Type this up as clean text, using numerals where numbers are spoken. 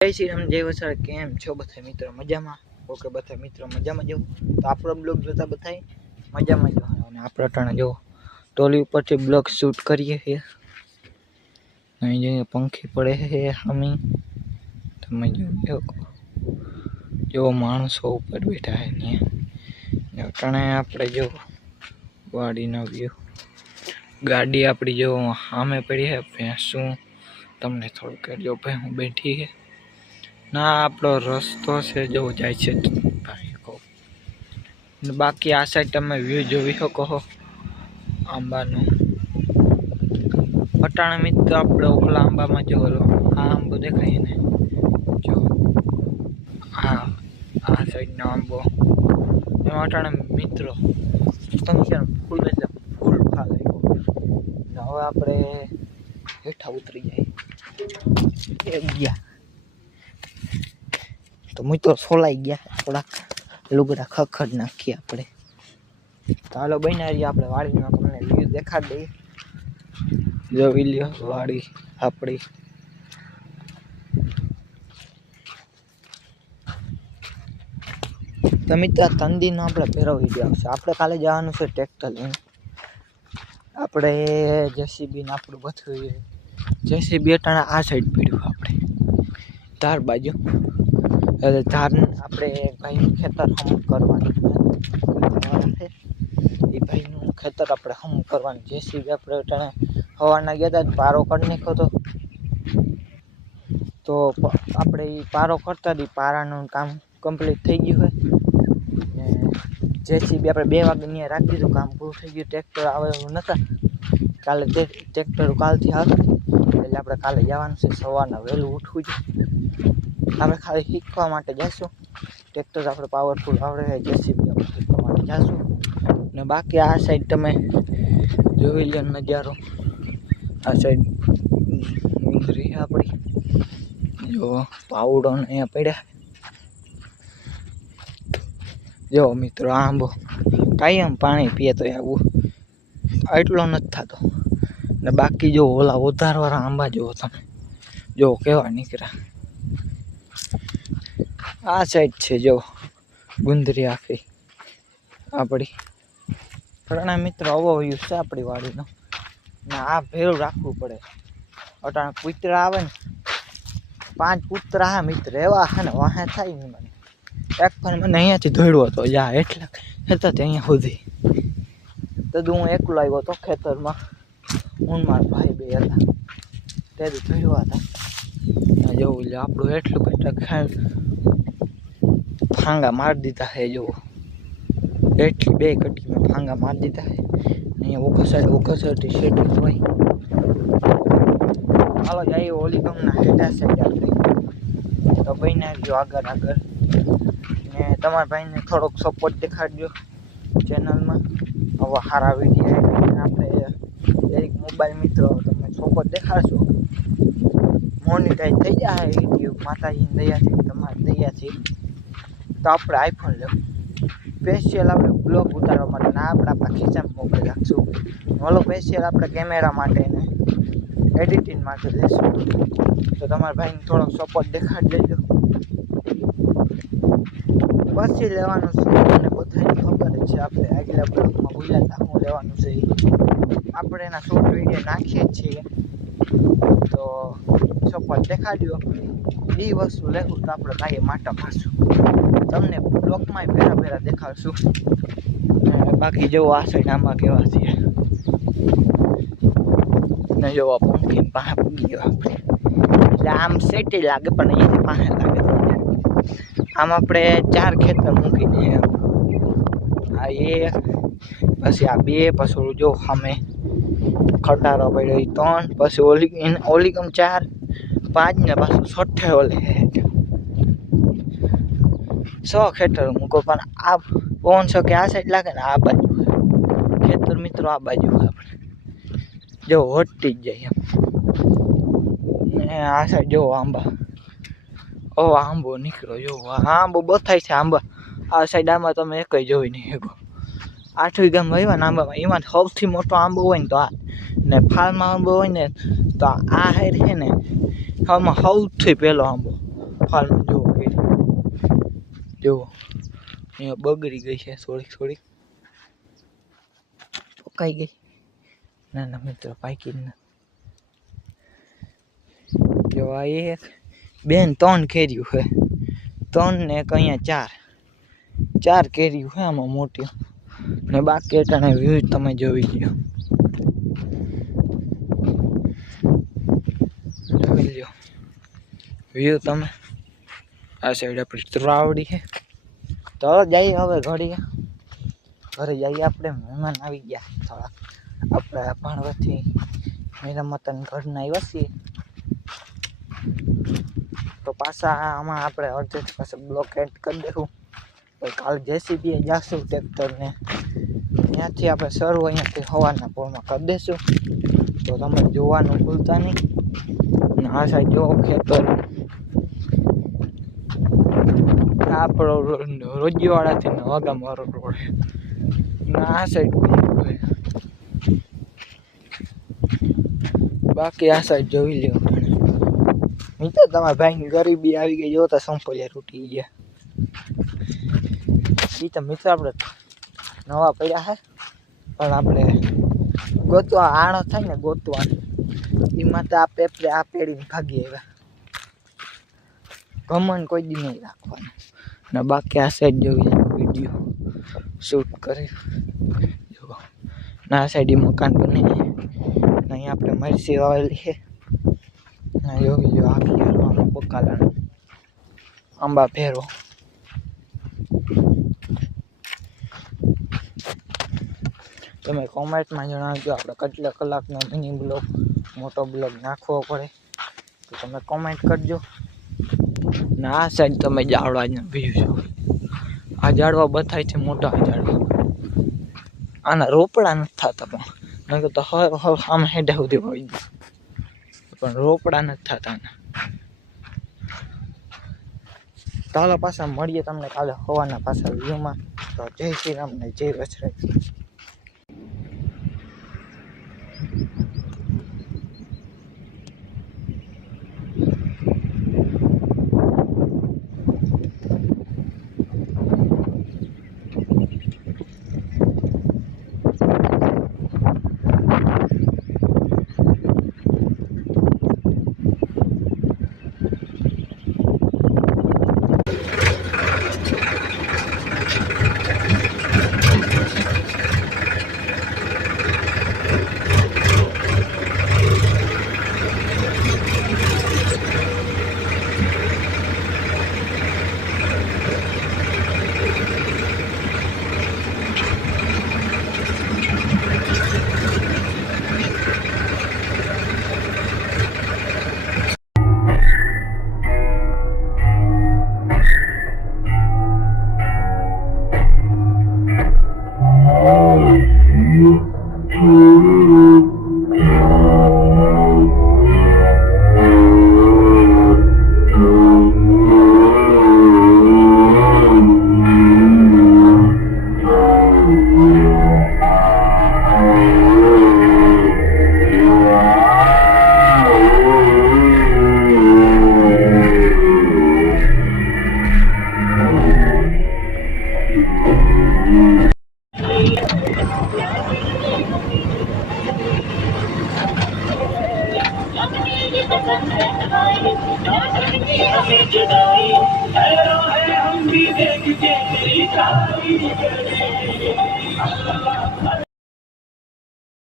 જય શ્રી રામ, જય વસાળ. કેમ છો બધા મિત્રો? મજામાં? ઓકે, બધા મિત્રો મજામાં જો. તો આપણો બ્લોગ જોતા બધા મજામાં જો. અને આપણે અટાણે જો ટોલી ઉપરથી બ્લોગ શૂટ કરીએ છીએ. અહીં જોઈએ પંખી પડે છે હમી. તમે જો માણસો ઉપર બેઠા છે ત્યાં. અટાણે આપણે જો વાડીનો વ્યૂ, ગાડી આપણી જો સામે પડી છે. ભેંસું તમને થોડુંક જો ભેંસું બેઠી છે ના, આપણો રસ્તો છે જો જાય છે ભાઈ કહો. બાકી આ સાઈડ તમે વ્યૂ જોઈ શકો છો આંબાનું. અટાણે મિત્ર આપણે ઓલા આંબામાં જો આ આંબો દેખાય ને, જો આ સાઈડનો આંબો એમાં અટાણે મિત્રો તમે છે ફૂલ એટલે ફૂલ ફાલે. હવે આપણે હેઠા ઉતરી જાય ગયા તો મિત્રો સોલાઈ ગયા, થોડાક લુગડા ખખડ નાખીએ આપણે. ચાલો બનાવીએ આપણે વાડીમાં તમને વ્યૂ દેખાડી દઈએ. જોઈ લ્યો વાડી આપણી. તો મિત્ર તંદીનો આપણે ફેરવી દે આવશે. આપણે કાલે જવાનું છે ટ્રેક્ટર લઈને. આપણે જેસીબી આપણું બધું જેસીબી અટાણે આ સાઈડ પીડ્યું આપણે ધાર બાજુ. એટલે ધાર આપણે ભાઈનું ખેતર હમ કરવાનું છે. એ ભાઈનું ખેતર આપણે હમ કરવાનું. જેસીબી આપણે અટાણે હવાના ગયા હતા, પારો કરી નાખ્યો હતો. તો આપણે એ પારો કરતા હતી, પારાનું કામ કમ્પ્લીટ થઈ ગયું હોય ને જેસીબી આપણે 2 વાગે ત્યાં રાખી દીધું, કામ પૂરું થઈ ગયું. ટ્રેક્ટર આવે એવું નહોતા કાલે, ટ્રેક્ટર કાલથી આવે એટલે આપણે કાલે જવાનું છે. સવારના વહેલું ઉઠવું છે. આપણે ખાલી શીખવા માટે જઈશું. ટ્રેક્ટર આપણે પાવરફુલ આવડે છે, જેસીબી આપણે શીખવા માટે જઈશું. ને બાકી આ સાઈડ તમે જોઈ લો નજારો. આ સાઈડ ગુંદરી આપણી જો પાવડો ને અહીંયા પડ્યા. જો મિત્રો આંબો કાયમ પાણી પીએ તો આવું એટલો નથી થતો. ને બાકી જો ઓલા વધારવાળા આંબા જુઓ તમે, જો કેવા નીકળ્યા. આ સાઈડ છે જો ગુંદરી આખી આપણી. ઘણા મિત્રો આવો યુઝ છે આપણી વાડીનો. ને આ ભેળું રાખવું પડે. અટાણે કૂતરા આવે ને, 5 કૂતરા હા મિત્ર એવા હા ને વાહે થાય ને. મને એક પણ મને અહીંયાથી દોડ્યો હતો યા એટલા ખેતર અહીંયા સુધી. તો હું એકલો આવ્યો હતો ખેતરમાં. હું મારા ભાઈ 2 હતા તેથી દોડ્યા હતા. જવું એટલે આપણું એટલું કંઈક ફાંગા મારી દીધા છે. જુઓ એટલી 2 કટીમાં ફાંગા મારી દીધા છે. અહીંયા ઓખસરથી શેડિંગ હોય. હાલો જઈએ ઓલી ગામના હેઠા સાઈડ આપણે. તો ભાઈને આવજો આગળ ને તમારા ભાઈને થોડોક સપોર્ટ દેખાડજો ચેનલમાં. હવે સારા વિડીયો આપણે એક મોબાઈલ મિત્રો તમે સપોર્ટ દેખાડશો, મોનિટાઈઝ થઈ જાય યુટ્યુબ માતાજીની દયાથી, તમારી દયાથી. તો આપણે આઈફોન લેવું સ્પેશિયલ આપણે બ્લોગ ઉતારવા માટે. ના આપણે આપણા ખીચામાં મોકલી રાખશું. ઓલો સ્પેશિયલ આપણે કેમેરા માટે ને એડિટિંગ માટે લેશું. તો તમારા ભાઈને થોડોક સપોર્ટ દેખાડી દેજો. પછી લેવાનું છે અને બધાને ખબર જ છે. આપણે આગલા બ્લોગમાં બોલ્યા હતા શું લેવાનું છે. આપણે એના શોર્ટ વિડીયો નાખીએ જ છીએ. તો સપોર્ટ દેખાડ્યો એ વસ્તુ લેવું તો આપણે કાંઈ માટા મારશું. તમને બ્લોગમાં ફેરા દેખાડશું. બાકી જો આ સાઈડ આમાં કેવા છે ને, જો આ પંખી પાસે પૂગી ગયો આપણે. એટલે આમ સેટી લાગે પણ અહીંયાથી પાસે લાગે. આમ આપણે 4 ખેતર મૂકીને આ 1 પછી આ 2 પછી જો સામે ખટારો પડ્યો 3 પછી ઓલી ગમ 4 5 ને પાછું 6 ઓલે 6 ખેતર મૂકો. પણ આ પવન છો કે આ સાઈડ લાગે ને આ બાજુ ખેતર મિત્રો, આ બાજુ આપણે જો વટતી જ જાય એમ. ને આ સાઈડ જો આંબા, આંબો નીકળ્યો. જો આંબો બથાય છે આંબા. આ સાઈડ આંબા તમે એક જોઈ નહીં શકો. 8 વીઘામાં આવ્યા ને આંબામાં, એમાં સૌથી મોટો આંબો હોય ને તો આ, ને ફાર્મમાં આંબો હોય ને તો આ હાઈર છે ને આમાં સૌથી પહેલો આંબો. ફાલમાં જુઓ કેરી જુઓ અહીંયા બગડી ગઈ છે થોડીક પકાઈ ગઈ. ના મિત્રો પાકી જ ના. જો આ એક બેન 3 કેરીયું છે, 3 ને એક અહીંયા 4 કેરીયું છે આમાં મોટી, ને બાકી અટાણે વ્યૂ તમે જોઈ લ્યો. વ્યૂ તમે આ સાઈડ આપણી તરાવડી છે. તો જઈએ હવે ઘરે જઈએ આપણે. મહેમાન આવી ગયા થોડા આપણે ભાણવડથી મીરામતન ઘરના આવ્યા છીએ. તો પાછા આમાં આપણે અડધે પાસે બ્લોક એડ કરી દઈશું. કાલે જેસીબી જાશું ટ્રેક્ટરને, ત્યાંથી આપણે શરૂ અહીંયાથી હવાના પોળમાં કરી દઈશું. તો તમે જોવાનું ભૂલતા નહીં. અને આ સાઈડ જો ખેતર આપણો રોજીવાળાથી ને વાઘામારો રોડ, આ સાઈડ બાકી આ સાઈડ જોઈ લ્યો. મિત્રો તમારા ભાઈની ગરીબી આવી ગઈ, જોતા સંપોલિયા તૂટી ગયા. એ તો મિત્રો આપણે નવા પડ્યા છે, પણ આપણે ગોતવા આણો થાય ને ગોતવાનું, એમાં તો આ પેડીને ભાગી આવ્યા. ગમન કોઈ દી નહીં રાખવાનું. ને બાકી આ સાઈડ જોઈ વિડીયો શૂટ કરી જો. ના આ સાઈડ મકાન બને, અહીં આપણે મરસી વાવેલી છે. જોઈ લો આ ખેરવાનો બકાલાનો આંબા ફેરો. તમે કોમેન્ટમાં જણાવજો આપણે કેટલા કલાકનો મિની બ્લોગ મોટો બ્લોગ નાખવો પડે, તો તમે કોમેન્ટ કરજો. ને આ સાઈડ તમે જાડવાના વ્યૂ છો. આ જાડવા બતાય છે મોટા જાડવા, આના રોપડા નથી થતા. પણ મેં કીધું હવે આમ હેડા સુધી હોય ગયું, પણ રોપડા નથી થતા આના. ચાલો પાછા મળીએ તમને કાલે હવાના પાછા વ્યૂમાં. તો જય શ્રી રામ ને જય વછરાજ. हम भी देख के तेरी